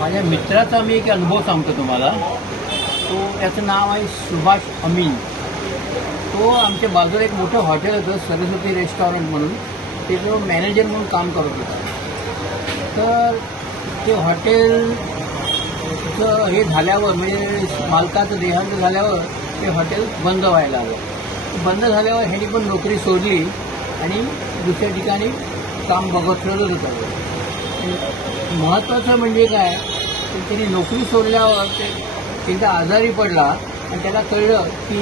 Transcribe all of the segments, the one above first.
माझ्या मित्राचा मी एक अनुभव सांगतो तुम्हाला. त्याचं नाव आहे सुभाष अमीन. तो आमच्या बाजूला एक मोठं हॉटेल होतं, सरस्वती रेस्टॉरंट म्हणून. ते जो मॅनेजर म्हणून काम करत होता. तर ते हॉटेलचं हे झाल्यावर, म्हणजे मालकाचं देहांत झाल्यावर ते हॉटेल बंद व्हायला आलं. बंद झाल्यावर ह्यांनी पण नोकरी सोडली आणि दुसऱ्या ठिकाणी काम बघत ठेवत होतं. महत्त्वाचं म्हणजे काय, तर त्यांनी नोकरी सोडल्यावर ते एकदा आजारी पडला आणि त्याला कळलं की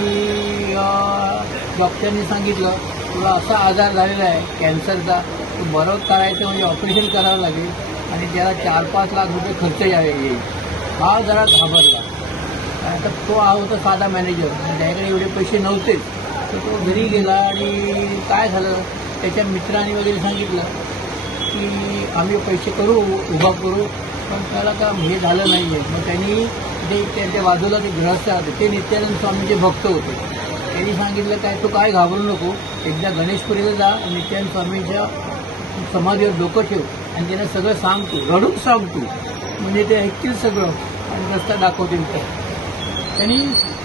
डॉक्टरनी सांगितलं तुला असा आजार झालेला आहे कॅन्सरचा, तो बरं करायचं म्हणजे ऑपरेशन करावं लागेल आणि त्याला 4-5 लाख रुपये खर्च येईल. हा जरा घाबरला. आता तो होता साधा मॅनेजर, त्याच्याकडे एवढे पैसे नव्हतेच. तर तो घरी गेला आणि काय झालं, त्याच्या मित्रांनी वगैरे सांगितलं की आम्ही पैसे करू, उभा करू, पण त्याला का हे झालं नाही आहे. मग त्यांनी ते त्यांच्या बाजूला ते गृहस्थ होते, ते नित्यानंद स्वामींचे भक्त होते. त्यांनी सांगितलं काय तू काय घाबरू नको, एकदा गणेशपुरीला जा, नित्यानंद स्वामींच्या समाधीवर डोकं ठेव आणि त्यांना सगळं सांगतो, रडून सांगतो, म्हणजे ते ऐकतील सगळं आणि रस्ता दाखवतील. त्यांनी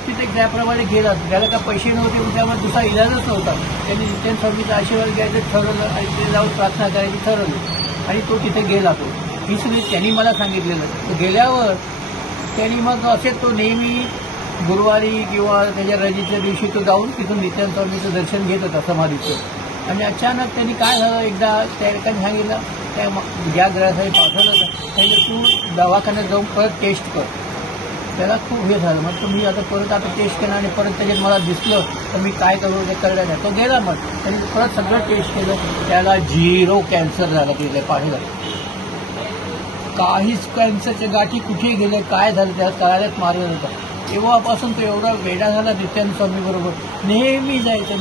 तिथे त्याप्रमाणे गेला. त्याला का पैसे नव्हते, त्यामुळे दुसरा इलाजच नव्हता. त्यांनी नित्यानंद स्वामीचा आशीर्वाद घ्यायचं ठरवलं आणि ते जाऊन प्रार्थना करायची ठरवलं आणि तो तिथे गेला. तो ही सगळी त्यांनी मला सांगितलेलं. तो गेल्यावर त्यांनी मग असे तो नेहमी गुरुवारी किंवा त्याच्या रजेच्या दिवशी तो जाऊन तिथून नित्यानंद स्वामीचं दर्शन घेत होता समाधीचं. आणि अचानक त्यांनी काय झालं, एकदा त्या एकाने सांगितलं, त्या ज्या ग्रहासाठी पाठवलं होतं त्याने तू दवाखान्यात जाऊन परत टेस्ट कर. त्याला खूप हे झालं. मग तुम्ही आता टेस्ट केलं आणि परत त्याच्यात मला दिसलं तर मी काय करू ते कळलं नाही. तो गेला. मग त्यांनी परत सगळं टेस्ट केलं, त्याला 0 कॅन्सर झाला. तिथे पाहिलं काहीच कॅन्सरच्या गाठी कुठे गेले, काय झालं त्याला कळायलाच मार्ग नव्हता. तेव्हापासून तो एवढा वेडा झाला नित्यानंद स्वामीबरोबर. नेहमी जायचं.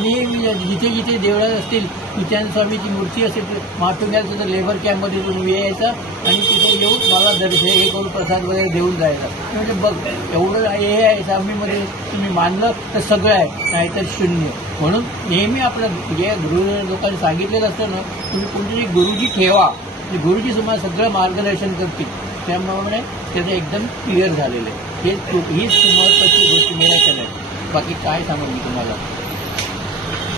जिथे जिथे देवळात असतील, नित्यानंद स्वामीची मूर्ती असेल, माटुंग्याचं तर लेबर कॅम्पमध्ये तुम्ही यायचं आणि तिथे येऊन मला दर्शन हे करून प्रसाद वगैरे देऊन जायचा. म्हणजे बघ एवढं हे आहे स्वामीमध्ये, तुम्ही मानलं तर सगळं आहे, नाहीतर शून्य. म्हणून नेहमी आपलं जे गुरु लोकांनी सांगितलेलं असतं ना, तुम्ही कोणतरी गुरुजी ठेवा, गुरुजी तुम्हाला सगळं मार्गदर्शन करतील. त्यामुळे त्याचं एकदम क्लिअर झालेलं आहे. हीच महत्त्वाची गोष्ट मिळायचं नाही. बाकी काय सांगू मी तुम्हाला.